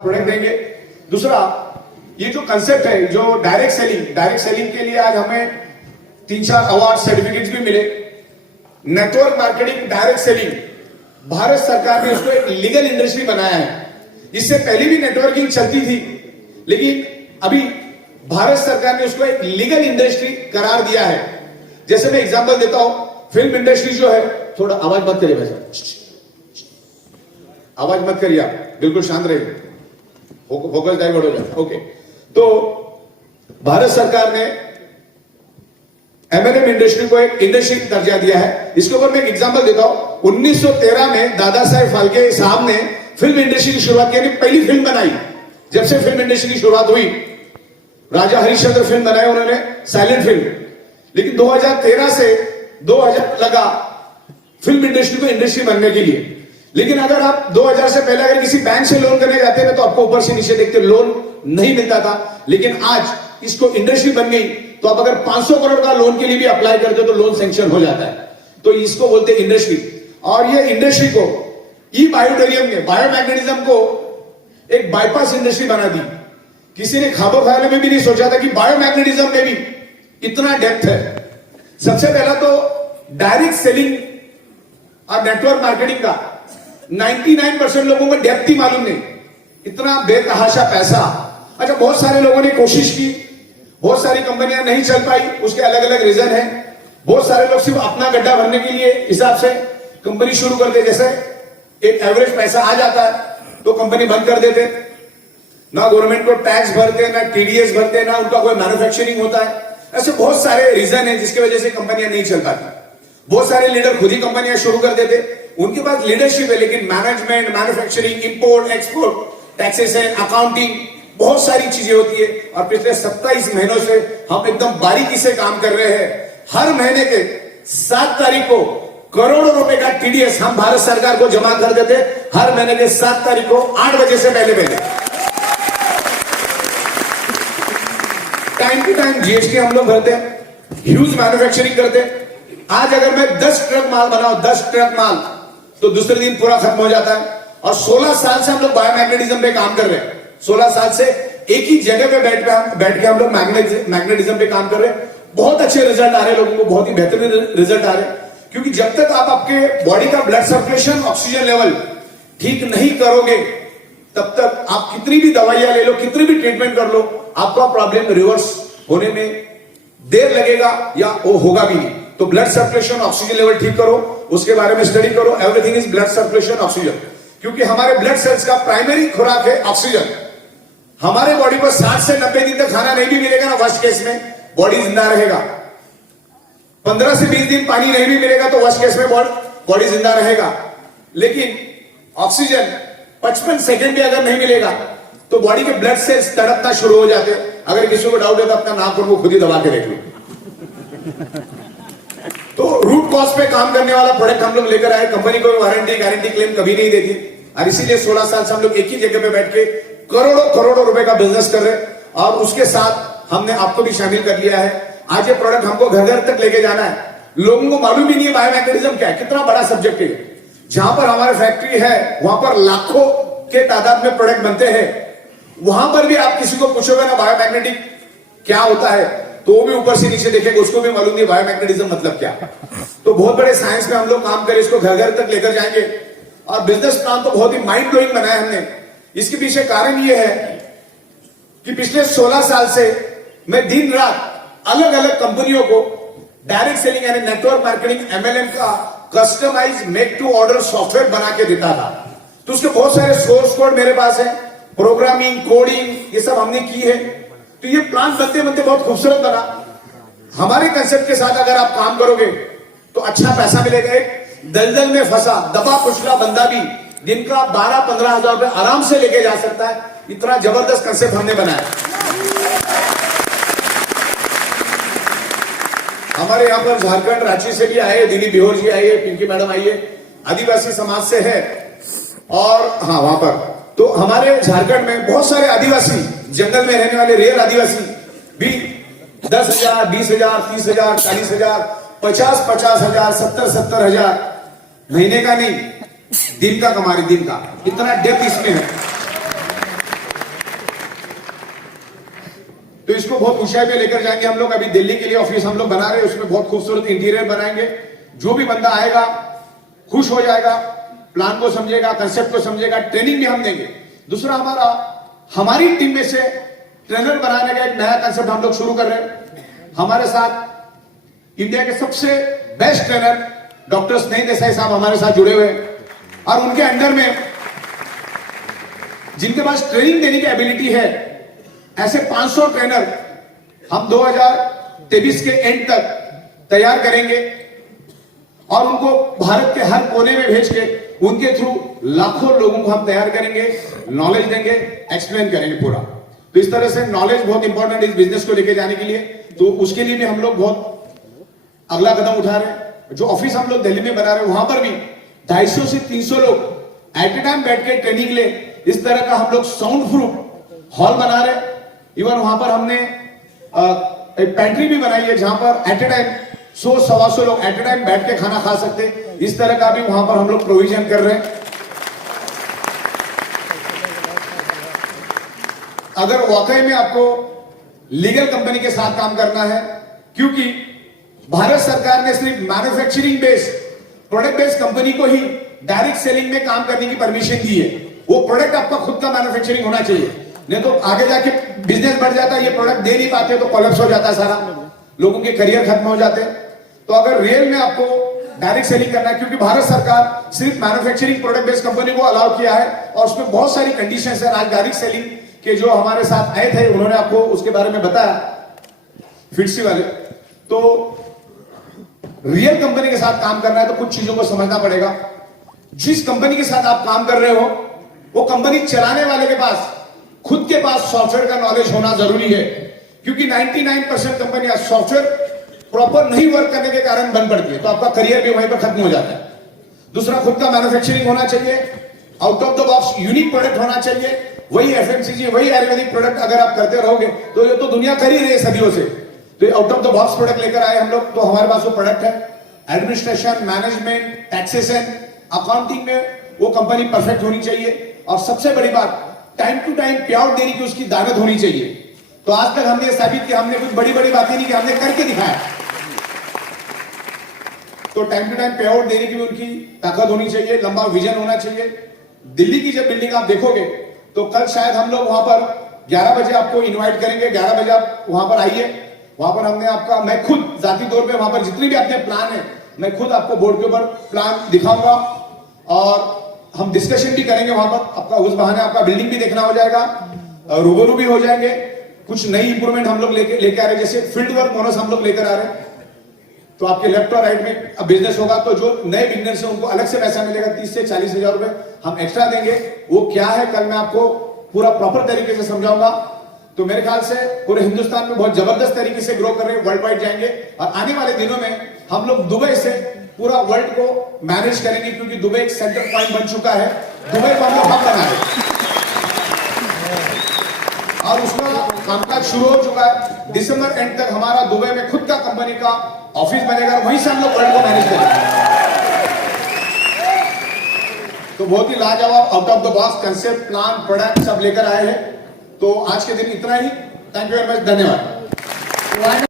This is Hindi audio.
प्रोडक्ट देंगे। दूसरा, ये जो कंसेप्ट है, जो डायरेक्ट सेलिंग के लिए आज हमें 3-4 अवार्ड सर्टिफिकेट्स भी मिले। Network marketing, direct selling, Bharat सरकार ने इसको एक लीगल इंडस्ट्री बनाया है। इससे पहले भी नेटवर्किंग चलती थी, लेकिन अभी भारत सरकार ने उसको एक लीगल इंडस्ट्री करार दिया है। जैसे मैं एग्जांपल देता हूं, फिल्म इंडस्ट्री जो है, थोड़ा आवाज मत करिए भाई साहब, आवाज मत करिए आप, बिल्कुल शांत रहिए, फोकस डाइवर्ट हो जाए। ओके, तो भारत सरकार ने एमएलएम इंडस्ट्री को एक इंडस्ट्री दर्जा दिया है। इसके ऊपर मैं एक एग्जांपल देता हूं। 1913 में दादा साहेब फाल्के साहब ने फिल्म इंडस्ट्री की शुरुआत की, पहली फिल्म बनाई। जब से फिल्म इंडस्ट्री की शुरुआत हुई, राजा हरिश्चंद्र फिल्म बनाई उन्होंने, साइलेंट फिल्म। लेकिन 2013 से 2000 लगा फिल्म इंडस्ट्री को इंडस्ट्री बनने के लिए। लेकिन अगर आप 2000 से पहले अगर किसी बैंक से लोन करने जाते हैं तो आपको ऊपर से नीचे देखते लोन नहीं मिलता था। लेकिन आज इसको इंडस्ट्री बन गई, तो आप अगर 500 करोड़ का लोन के लिए भी अप्लाई करते हो तो लोन सैंक्शन हो जाता है। तो इसको बोलते हैं इंडस्ट्री। और ये इंडस्ट्री को ई बायोटेरियम ने, बायोमैग्नेटिज्म को एक बाईपास इंडस्ट्री बना दी। किसी ने ख्वाबों ख्यालों में भी नहीं सोचा था कि बायोमैग्नेटिज्म में भी इतना डेप्थ है। सबसे पहला तो डायरेक्ट सेलिंग और नेटवर्क मार्केटिंग का 99% लोगों को डेप्थ ही मालूम नहीं, इतना बेतहाशा पैसा। अच्छा, बहुत सारे लोगों ने कोशिश की, बहुत सारी कंपनियां नहीं चल पाई, उसके अलग अलग रीजन है। बहुत सारे लोग सिर्फ अपना गड्ढा भरने के लिए हिसाब से कंपनी शुरू कर दे, जैसे एक एवरेज पैसा आ जाता है तो कंपनी बंद कर देते, ना गवर्नमेंट को टैक्स भरते, ना टीडीएस भरते, ना उनका कोई मैन्युफैक्चरिंग होता है। ऐसे बहुत सारे रीजन है जिसकी वजह से कंपनियां नहीं चल पाती। बहुत सारे लीडर खुद ही कंपनियां शुरू कर देते, उनके पास लीडरशिप है लेकिन management, manufacturing, import, export, taxation, accounting, बहुत सारी चीजें होती है। और पिछले 27 महीनों से हम एकदम बारीकी से काम कर रहे हैं। हर महीने के 7 तारीख को करोड़ों रुपए का टीडीएस हम भारत सरकार को जमा कर देते, हर महीने के 7 तारीख को 8 बजे से पहले टाइम टू टाइम जीएसटी हम लोग भरते हैं, ह्यूज मैन्युफैक्चरिंग करते हैं। आज अगर मैं 10 ट्रक माल बनाऊं, 10 ट्रक माल, तो दूसरे दिन पूरा खत्म हो जाता है। और 16 साल से हम लोग बायोमैग्नेटिज्म पे काम कर रहे हैं। 16 साल से एक ही जगह पे बैठ के हम लोग मैग्नेटिज्म पे काम कर रहे हैं। बहुत अच्छे रिजल्ट आ रहे हैं, लोगों को बहुत ही बेहतरीन रिजल्ट आ रहे हैं। क्योंकि जब तक आप आपके बॉडी का ब्लड सर्कुलेशन, ऑक्सीजन लेवल ठीक नहीं करोगे, तब तक आप कितनी भी दवाइयां ले लो, कितनी भी ट्रीटमेंट कर लो, आपका प्रॉब्लम रिवर्स होने में देर लगेगा या वो होगा भी नहीं। तो ब्लड सर्कुलेशन, ऑक्सीजन लेवल ठीक करो, उसके बारे में स्टडी करो। Everything is blood circulation, oxygen. क्योंकि हमारे ब्लड सेल्स का प्राइमरी खुराक है ऑक्सीजन। हमारे बॉडी पर 60 से 90 दिन तक खाना नहीं भी मिलेगा ना, वर्स्ट केस में बॉडी जिंदा रहेगा। 15 से 20 दिन पानी नहीं भी मिलेगा तो वर्स्ट केस में बॉडी जिंदा रहेगा। लेकिन ऑक्सीजन 55 सेकंड भी अगर नहीं मिलेगा तो बॉडी के ब्लड सेल्स तड़पना शुरू हो जाते हैं। अगर किसी को डाउट है तो अपना नाक को खुद ही दबा के देख लो। तो रूट कॉज पे काम करने वाला प्रोडक्ट हम लोग लेकर आए। कंपनी को वारंटी गारंटी क्लेम कभी नहीं देती, और इसीलिए 16 साल से हम लोग एक ही जगह पे बैठ के करोड़ों रुपए का बिजनेस कर रहे हैं। और उसके साथ हमने आपको भी शामिल कर लिया है। आज ये प्रोडक्ट हमको घर घर तक लेके जाना है। लोगों को मालूम ही नहीं है बायोमैग्नेटिज्म क्या है, कितना बड़ा सब्जेक्ट है। जहां पर हमारी फैक्ट्री है वहां पर लाखों के तादाद में प्रोडक्ट बनते हैं। वहां पर भी आप किसी को पूछोगे ना बायोमैग्नेटिक क्या होता है, तो वो भी ऊपर से नीचे देखेगा, उसको भी मालूम नहीं बायोमैग्नेटिज्म मतलब क्या। तो बहुत बड़े साइंस में हम लोग काम करें, इसको घर घर तक लेकर जाएंगे। और बिजनेस प्लान तो बहुत ही माइंड ब्लोइंग बनाया हमने। इसके पीछे कारण ये है कि पिछले 16 साल से मैं दिन रात अलग अलग कंपनियों को डायरेक्ट सेलिंग यानी नेटवर्क मार्केटिंग, एमएलएम का customise make to order software बना के देता था। तो उसके बहुत सारे सोर्स कोड मेरे पास है, प्रोग्रामिंग, कोडिंग, ये सब हमने की है। तो ये प्लान बनते बनते बहुत खूबसूरत बना। हमारे कंसेप्ट के साथ अगर आप काम करोगे तो अच्छा पैसा मिलेगा। एक दलदल में फंसा दबा कुचला बंदा भी दिन का 12-15 हजार रुपए आराम से लेके जा सकता है। इतना जबरदस्त कंसेप्ट हमने बनाया। हमारे यहां पर झारखंड, रांची से भी आए, दिलीप बिहोर जी आइए, पिंकी मैडम आइए, आदिवासी समाज से है। और हाँ, वहां पर तो हमारे झारखंड में बहुत सारे आदिवासी, जंगल में रहने वाले रियल आदिवासी भी 10,000, 20,000, 30,000, 40,000, 50,000, 70,000 महीने का नहीं, दिन का कमा रहे, दिन का। इतना डेप्थ इसमें है। इसको बहुत ऊंचाई पे लेकर जाएंगे हम लोग। अभी दिल्ली के लिए ऑफिस हम लोग बना रहे हैं, उसमें बहुत खूबसूरत इंटीरियर बनाएंगे। जो भी बंदा आएगा खुश हो जाएगा, प्लान को समझेगा, कंसेप्ट को समझेगा, ट्रेनिंग भी हम देंगे। दूसरा हमारी टीम में से ट्रेनर बनाने का एक नया कंसेप्ट हम लोग शुरू कर रहे हैं। हमारे साथ इंडिया के सबसे बेस्ट ट्रेनर डॉक्टर स्नेह देसाई साहब हमारे साथ जुड़े हुए हैं, और उनके अंडर में जिनके पास ट्रेनिंग देने की एबिलिटी है, ऐसे 500 ट्रेनर हम 2023 के एंड तक तैयार करेंगे और उनको भारत के हर कोने में भेज के उनके थ्रू लाखों लोगों को हम तैयार करेंगे, नॉलेज देंगे, एक्सप्लेन करेंगे पूरा। तो इस तरह से नॉलेज बहुत इंपॉर्टेंट है इस बिजनेस को लेके जाने के लिए। तो उसके लिए भी हम लोग बहुत अगला कदम उठा रहे हैं। जो ऑफिस हम लोग दिल्ली में बना रहे हैं, वहां पर भी 250 से 300 लोग एट ए टाइम बैठ के ट्रेनिंग ले, इस तरह का हम लोग साउंड प्रूफ हॉल बना रहे हैं। इवन वहां पर हमने एक पेंट्री भी बनाई है, जहां पर एट ए टाइम 100-125 लोग एट ए टाइम बैठ के खाना खा सकते। इस तरह का भी वहां पर हम लोग प्रोविजन कर रहे हैं। अगर वाकई में आपको लीगल कंपनी के साथ काम करना है, क्योंकि भारत सरकार ने सिर्फ manufacturing based, product based company को ही डायरेक्ट सेलिंग में काम करने की परमिशन दी है। वो प्रोडक्ट आपका खुद का मैन्युफैक्चरिंग होना चाहिए, नहीं तो आगे जाके बिजनेस बढ़ जाता है, ये प्रोडक्ट दे नहीं पाते तो कोलैप्स हो जाता है, सारा लोगों के करियर खत्म हो जाते हैं। तो अगर रियल में आपको डायरेक्ट सेलिंग करना है, क्योंकि भारत सरकार सिर्फ मैन्युफैक्चरिंग प्रोडक्ट बेस्ड कंपनी को अलाउ किया है और उसमें बहुत सारी कंडीशंस है। आज डायरेक्ट सेलिंग के जो हमारे साथ आए थे, उन्होंने आपको उसके बारे में बताया, फिटसी वाले। तो रियल कंपनी के साथ काम करना है तो कुछ चीजों को समझना पड़ेगा। जिस कंपनी के साथ आप काम कर रहे हो, वो कंपनी चलाने वाले के पास खुद के पास सॉफ्टवेयर का नॉलेज होना जरूरी है, क्योंकि 99% कंपनियां सॉफ्टवेयर प्रॉपर नहीं वर्क करने के कारण बंद पड़ती है, तो आपका करियर भी वहीं पर खत्म हो जाता है। दूसरा, खुद का मैन्युफैक्चरिंग होना चाहिए, out of the box unique product होना चाहिए। वही एफएमसीजी, वही आयुर्वेदिक प्रोडक्ट अगर आप करते रहोगे तो ये तो दुनिया कर ही रही है सदियों से। तो out of the box product लेकर आए हम लोग, तो हमारे पास वो प्रोडक्ट है। एडमिनिस्ट्रेशन, मैनेजमेंट, टैक्सेशन, अकाउंटिंग में वो कंपनी परफेक्ट होनी चाहिए। और सबसे बड़ी बात, टाइम टू टाइम पे आउट देने की उसकी दानत होनी चाहिए। तो आज तक हमने साबित किया, हमने कुछ बड़ी बड़ी बातें नहीं की, हमने करके दिखाया। तो टाइम टू टाइम पे आउट देने की भी उनकी ताकत होनी चाहिए, लंबा विजन होना चाहिए। दिल्ली की जब बिल्डिंग आप देखोगे तो कल शायद हम लोग वहां पर 11 बजे आपको इनवाइट करेंगे, 11 बजे आप वहां पर आइए। वहां पर हमने आपका, मैं खुद जाती तौर पे वहां पर जितनी भी अपने प्लान है, मैं खुद आपको बोर्ड के ऊपर प्लान दिखाऊंगा और हम डिस्कशन भी करेंगे वहां पर। आपका उस बहाने आपका बिल्डिंग भी देखना हो जाएगा, रूबरू भी हो जाएंगे। कुछ नई इंप्रूवमेंट हम लोग लेके आ रहे हैं, जैसे फील्ड वर्क बोनस हम लोग लेकर आ रहे हैं। तो आपके लेफ्ट और राइट में अब बिजनेस होगा तो जो नए बिजनेस है उनको अलग से पैसा मिलेगा, 30 से 40 हजार रुपए हम एक्स्ट्रा देंगे। वो क्या है कल मैं आपको पूरा प्रॉपर तरीके से समझाऊंगा। तो मेरे ख्याल से पूरे हिंदुस्तान में बहुत जबरदस्त तरीके से ग्रो कर रहे हैं, वर्ल्ड वाइड जाएंगे। और आने वाले दिनों में हम लोग दुबई से पूरा वर्ल्ड को मैनेज करेंगे, क्योंकि दुबई एक सेंटर पॉइंट बन चुका है। दुबई को हम लोग हब बना रहे और उसका कामकाज शुरू हो चुका है। दिसंबर एंड तक हमारा दुबई में खुद का कंपनी का ऑफिस बनेगा, वहीं से हम लोग वर्ल्ड को मैनेज करेंगे। तो बहुत ही लाजवाब out of the box concept, plan, product सब लेकर आए हैं। तो आज के दिन इतना ही। थैंक यू वेरी मच, धन्यवाद।